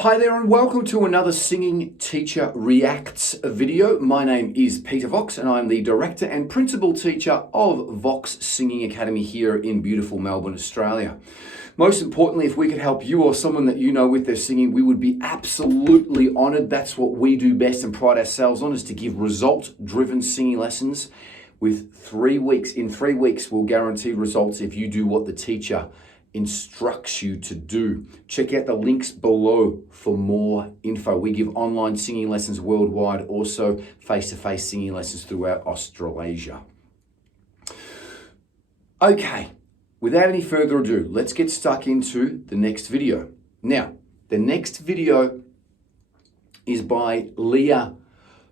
Hi there and welcome to another Singing Teacher Reacts video. My name is Peter Vox and I'm the Director and Principal Teacher of Vox Singing Academy here in beautiful Melbourne, Australia. Most importantly, if we could help you or someone that you know with their singing, we would be absolutely honoured. That's what we do best and pride ourselves on, is to give result-driven singing lessons with 3 weeks. In 3 weeks, we'll guarantee results if you do what the teacher instructs you to do. Check out the links below for more info. We give online singing lessons worldwide, also face-to-face singing lessons throughout Australasia. Okay, without any further ado, let's get stuck into the next video. Now, the next video is by Lea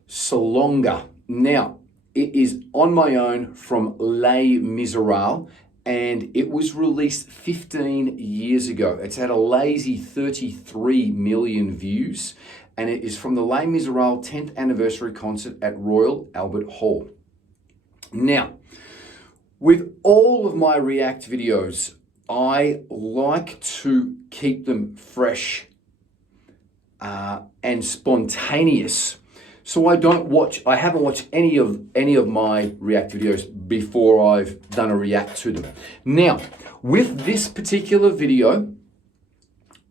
Salonga. Now, it is on my own from Les Misérables, and it was released 15 years ago. It's had a lazy 33 million views, and it is from the Les Misérables 10th anniversary concert at Royal Albert Hall. Now, with all of my React videos, I like to keep them fresh and spontaneous. So I haven't watched any of my React videos before I've done a react to them. Now, with this particular video,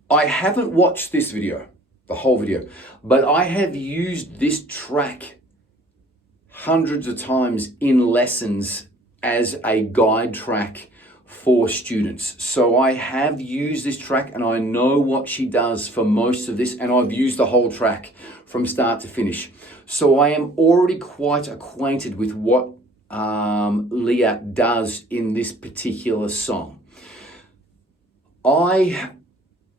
I haven't watched this video, the whole video, but I have used this track hundreds of times in lessons as a guide track for students. So I have used this track and I know what she does for most of this, and I've used the whole track from start to finish. So I am already quite acquainted with what Lea does in this particular song. I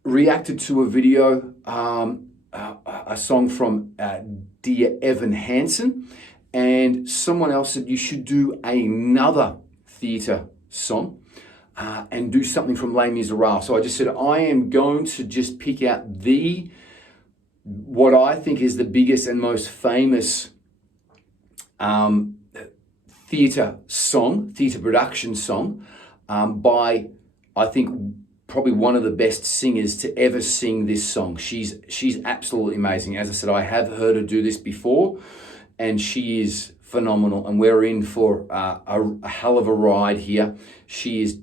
reacted to a video, a song from Dear Evan Hansen, and someone else said you should do another theatre song and do something from Les Misérables. So I just said I am going to just pick out what I think is the biggest and most famous theatre production song by, I think, probably one of the best singers to ever sing this song. She's absolutely amazing. As I said, I have heard her do this before, and she is phenomenal, and we're in for a hell of a ride here. She is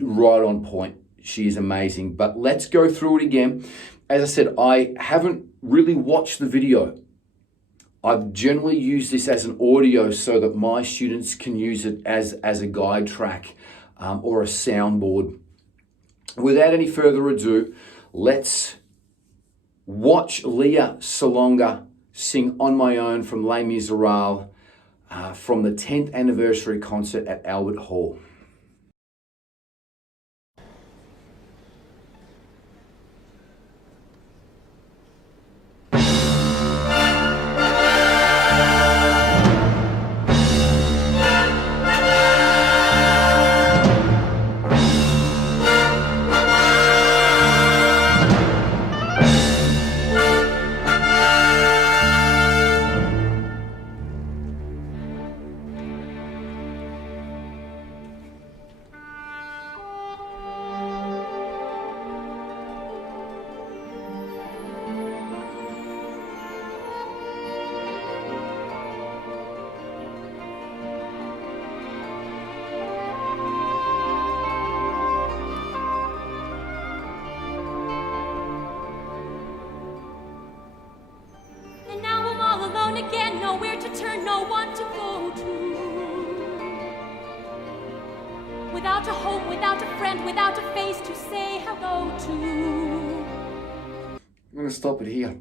right on point. She is amazing. But let's go through it again. As I said, I haven't really watched the video. I've generally used this as an audio so that my students can use it as a guide track or a soundboard. Without any further ado, let's watch Lea Salonga sing On My Own from Les Misérables from the 10th anniversary concert at Albert Hall. Again, nowhere to turn, no one to go to. Without a home, without a friend, without a face to say hello to. I'm going to stop it here.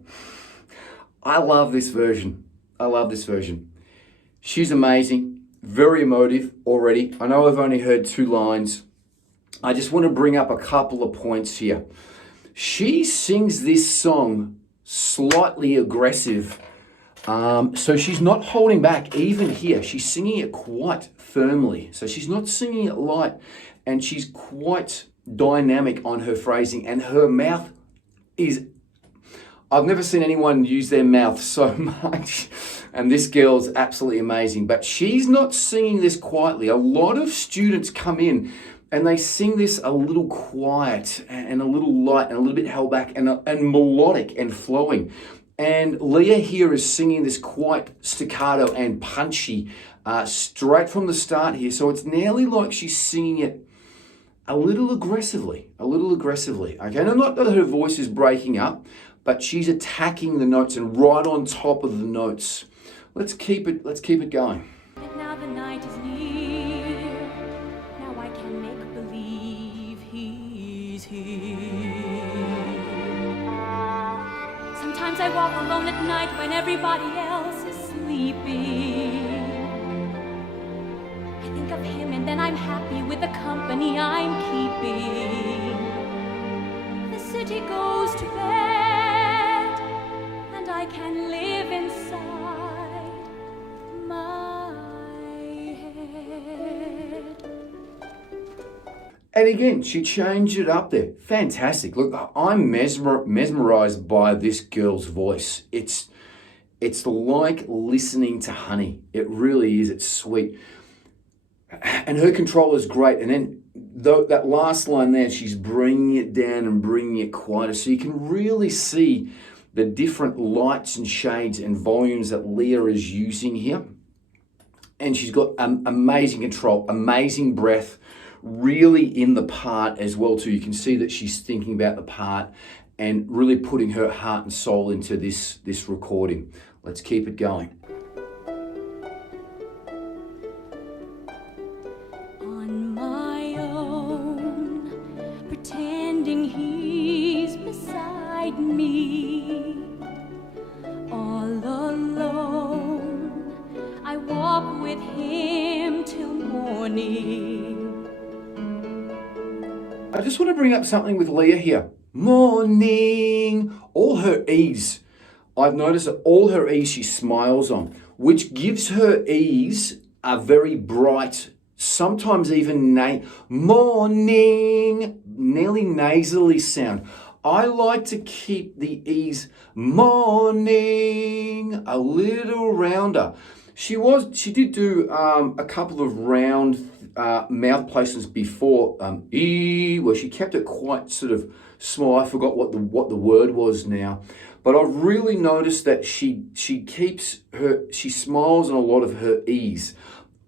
I love this version. I love this version. She's amazing, very emotive already. I know I've only heard 2 lines. I just want to bring up a couple of points here. She sings this song slightly aggressive. So she's not holding back even here. She's singing it quite firmly. So she's not singing it light, and she's quite dynamic on her phrasing, and her mouth is, I've never seen anyone use their mouth so much, and this girl's absolutely amazing. But she's not singing this quietly. A lot of students come in And they sing this a little quiet and a little light and a little bit held back and melodic and flowing. And Lea here is singing this quite staccato and punchy straight from the start here. So it's nearly like she's singing it a little aggressively, okay? And not that her voice is breaking up, but she's attacking the notes and right on top of the notes. Let's keep it going. And now the night is near. Now I can make believe he's here. Sometimes I walk alone at night when everybody else is sleeping. I think of him and then I'm happy with the company I'm keeping. The city goes to bed and I can live inside my head. And again, she changed it up there. Fantastic. Look, I'm mesmerized by this girl's voice. It's like listening to honey. It really is. It's sweet. And her control is great. And then that last line there, she's bringing it down and bringing it quieter. So you can really see the different lights and shades and volumes that Lea is using here. And she's got amazing control, amazing breath, really in the part as well too. You can see that she's thinking about the part and really putting her heart and soul into this recording. Let's keep it going. On my own, pretending he's beside me. All alone, I walk with him till morning. I just want to bring up something with Lea here. Morning. All her ease. I've noticed that all her ease she smiles on, which gives her ease a very bright, sometimes even morning, nearly nasally sound. I like to keep the ease morning a little rounder. She did do a couple of round mouth placements before where she kept it quite sort of small. I forgot what the word was now, but I've really noticed that she smiles on a lot of her ease.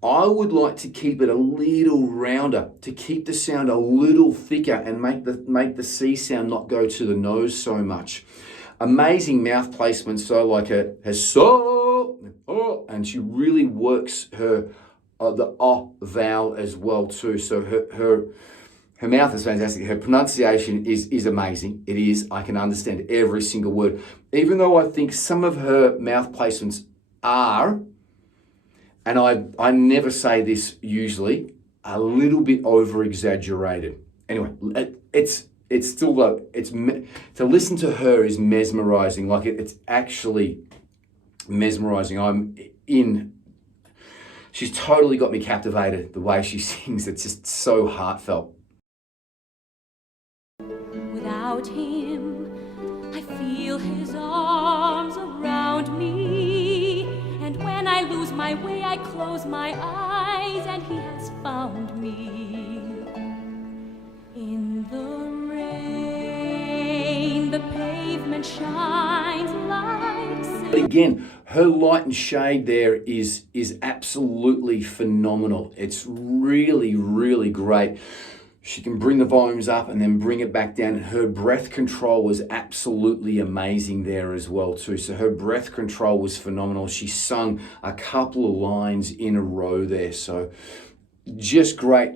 I would like to keep it a little rounder, to keep the sound a little thicker and make the C sound not go to the nose so much. Amazing mouth placement, so like a so, and she really works her the vowel as well too. So her mouth is fantastic. Her pronunciation is amazing. It is. I can understand every single word, even though I think some of her mouth placements are, and I never say this usually, a little bit over exaggerated. Anyway, it's still though, to listen to her is mesmerizing. Like it's actually mesmerizing. She's totally got me captivated, the way she sings. It's just so heartfelt. Without him, I feel his arms around me. And when I lose my way, I close my eyes and he has found me. In the rain, the pavement shines like silver. But again, her light and shade there is absolutely phenomenal. It's really, really great. She can bring the volumes up and then bring it back down. Her breath control was absolutely amazing there as well too. So her breath control was phenomenal. She sung a couple of lines in a row there. So just great,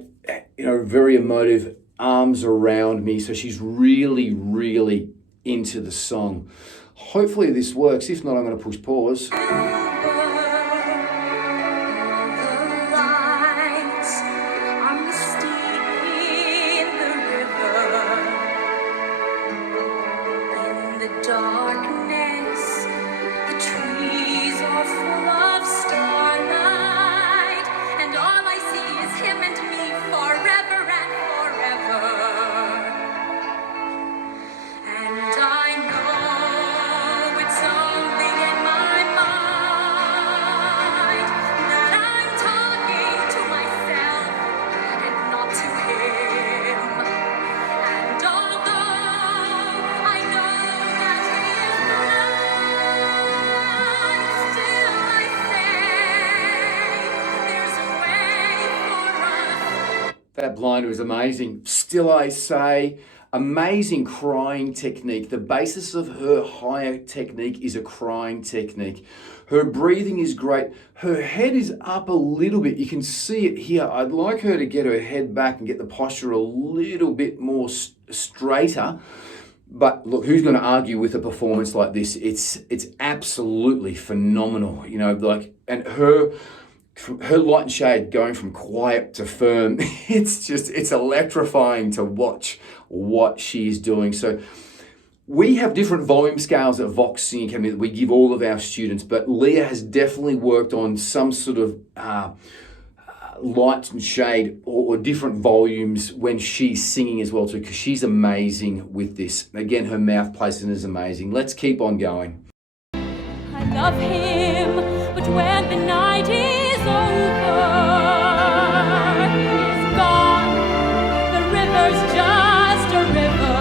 very emotive, arms around me. So she's really, really into the song. Hopefully this works. If not, I'm going to push pause. To myself and not to him. blind was amazing. Still, I say, amazing crying technique. The basis of her higher technique is a crying technique. Her breathing is great. Her head is up a little bit. You can see it here. I'd like her to get her head back and get the posture a little bit more straighter. But look, who's going to argue with a performance like this? It's absolutely phenomenal. You know, like, and her light and shade going from quiet to firm, it's electrifying to watch what she's doing. So we have different volume scales at Vox Singing Academy that we give all of our students, but Lea has definitely worked on some sort of light and shade or different volumes when she's singing as well too, because she's amazing with this. Again, her mouth placement is amazing. Let's keep on going. I love him, but when the night is over, he's gone. The river's just a river.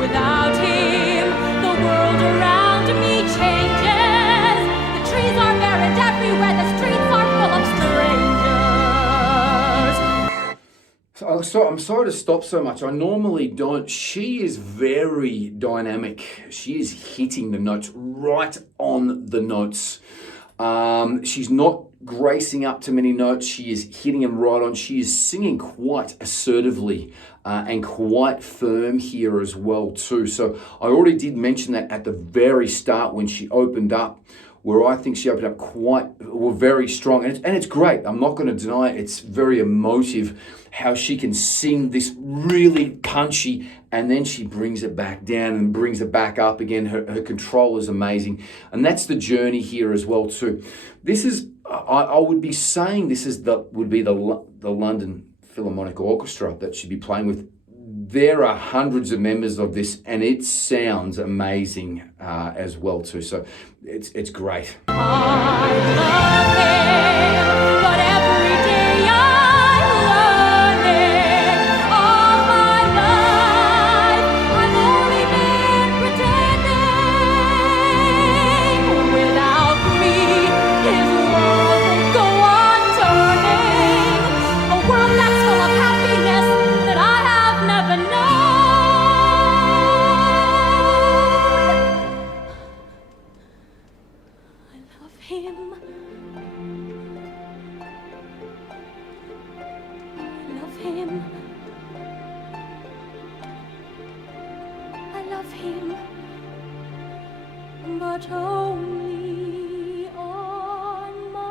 Without him, the world around me changes. The trees are buried everywhere. The streets are full of strangers. So I'm sorry to stop so much. I normally don't. She is very dynamic. She is hitting the notes right on the notes. She's not gracing up to many notes. She is hitting them right on. She is singing quite assertively and quite firm here as well too. So I already did mention that at the very start when she opened up, where I think she opened up very strong. And it's great. I'm not going to deny it. It's very emotive how she can sing this really punchy and then she brings it back down and brings it back up again. Her control is amazing. And that's the journey here as well too. This is, I would be saying this is would be the London Philharmonic Orchestra that she'd be playing with. There are hundreds of members of this and it sounds amazing as well too. So it's great. I love him, but every day I'm learning. All my life I've only been pretending. Without me, his world will go on turning. A world that's full of happiness that I have never known. I love him. I love him. I love him, but only on my own.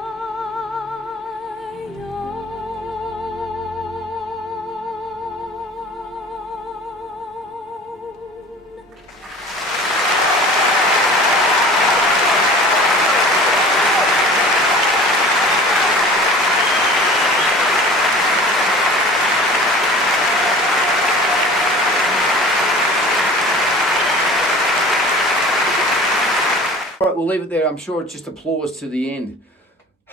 All right, we'll leave it there. I'm sure it's just applause to the end.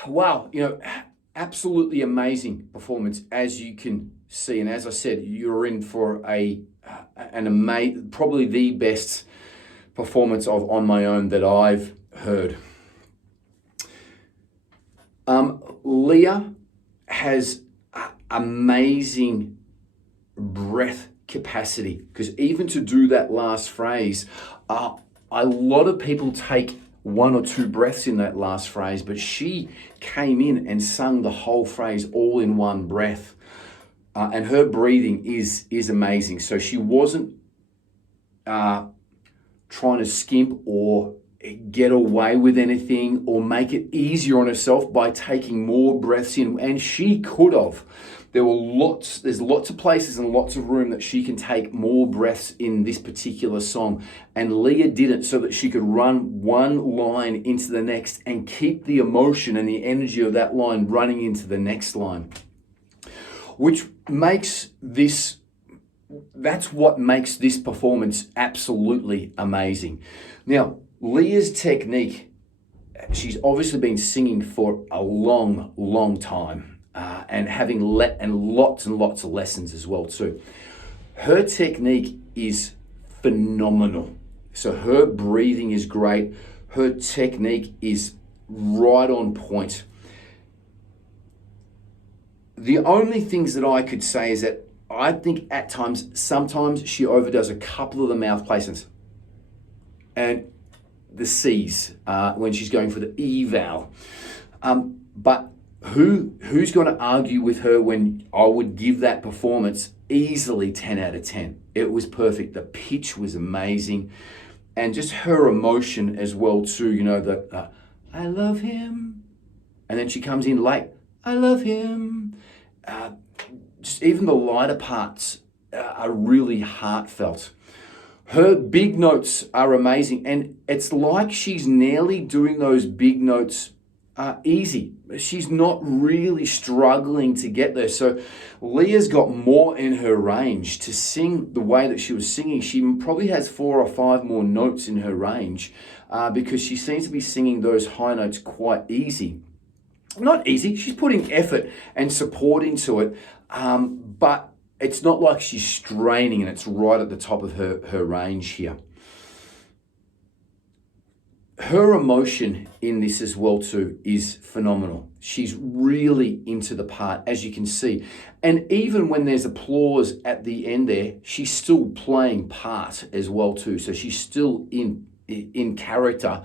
Wow, you know, absolutely amazing performance, as you can see. And as I said, you're in for probably the best performance of On My Own that I've heard. Lea has amazing breath capacity, because even to do that last phrase, a lot of people take one or two breaths in that last phrase, but she came in and sung the whole phrase all in one breath. And her breathing is amazing. So she wasn't trying to skimp or get away with anything or make it easier on herself by taking more breaths in, and she could have. There's lots of places and lots of room that she can take more breaths in this particular song, and Lea did it so that she could run one line into the next and keep the emotion and the energy of that line running into the next line, which makes that's what makes this performance absolutely amazing. Now, Lea's technique, she's obviously been singing for a long time. And having lots and lots of lessons as well too. Her technique is phenomenal. So her breathing is great. Her technique is right on point. The only things that I could say is that I think at times, sometimes she overdoes a couple of the mouth placements and the C's when she's going for the E vowel. But who's going to argue with her when I would give that performance easily 10 out of 10? It was perfect. The pitch was amazing. And just her emotion as well too, you know, the I love him. And then she comes in late, I love him. Just even the lighter parts are really heartfelt. Her big notes are amazing. And it's like she's nearly doing those big notes easy. She's not really struggling to get there. So Lea's got more in her range to sing the way that she was singing. She probably has 4 or 5 more notes in her range because she seems to be singing those high notes quite easy. Not easy, she's putting effort and support into it, but it's not like she's straining and it's right at the top of her range here. Her emotion in this as well too is phenomenal. She's really into the part, as you can see. And even when there's applause at the end there, she's still playing part as well too. So she's still in character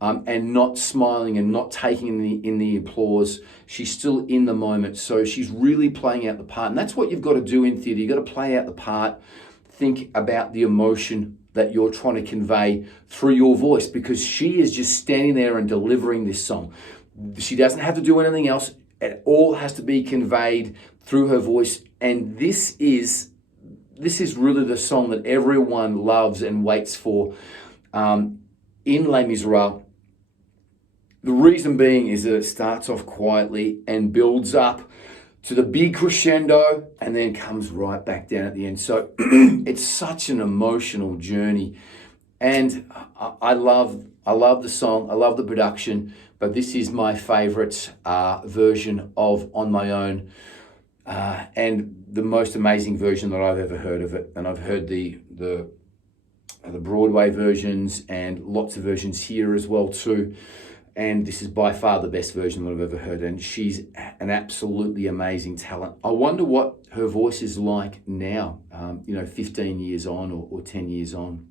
and not smiling and not taking in the applause. She's still in the moment. So she's really playing out the part. And that's what you've got to do in theatre. You've got to play out the part, think about the emotion that you're trying to convey through your voice, because she is just standing there and delivering this song. She doesn't have to do anything else. It all has to be conveyed through her voice. And this is really the song that everyone loves and waits for in Les Misérables. The reason being is that it starts off quietly and builds up to the big crescendo and then comes right back down at the end. So it's such an emotional journey. And I love the song, I love the production, but this is my favorite version of On My Own and the most amazing version that I've ever heard of it. And I've heard the Broadway versions and lots of versions here as well too. And this is by far the best version that I've ever heard. And she's an absolutely amazing talent. I wonder what her voice is like now, 15 years on or 10 years on.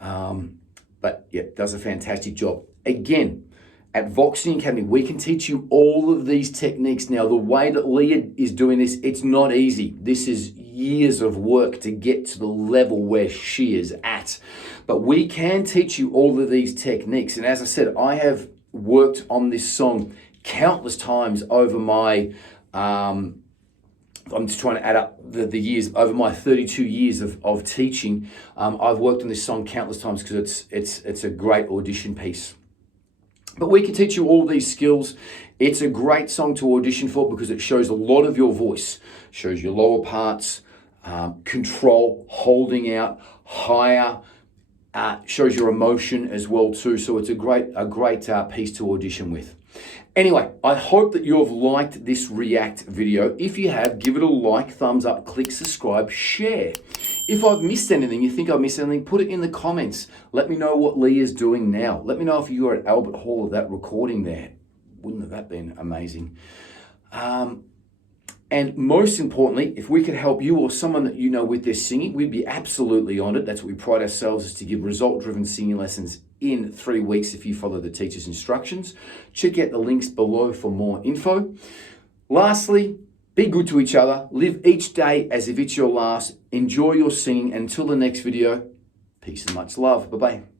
But yeah, does a fantastic job. Again, at Voxing Academy, we can teach you all of these techniques. Now, the way that Lea is doing this, it's not easy. This is years of work to get to the level where she is at. But we can teach you all of these techniques. And as I said, I have worked on this song countless times over my, I'm just trying to add up the years, over my 32 years of teaching. I've worked on this song countless times because it's a great audition piece. But we can teach you all these skills. It's a great song to audition for because it shows a lot of your voice, shows your lower parts, control, holding out, higher, shows your emotion as well too. So it's a great piece to audition with. Anyway, I hope that you have liked this React video. If you have, give it a like, thumbs up, click subscribe, share. If I've missed anything, you think I've missed anything, put it in the comments. Let me know what Lea is doing now. Let me know if you were at Albert Hall of that recording there. Wouldn't have that been amazing? And most importantly, if we could help you or someone that you know with their singing, we'd be absolutely honored. That's what we pride ourselves is to give result-driven singing lessons in 3 weeks if you follow the teacher's instructions. Check out the links below for more info. Lastly, be good to each other. Live each day as if it's your last. Enjoy your singing. Until the next video, peace and much love. Bye-bye.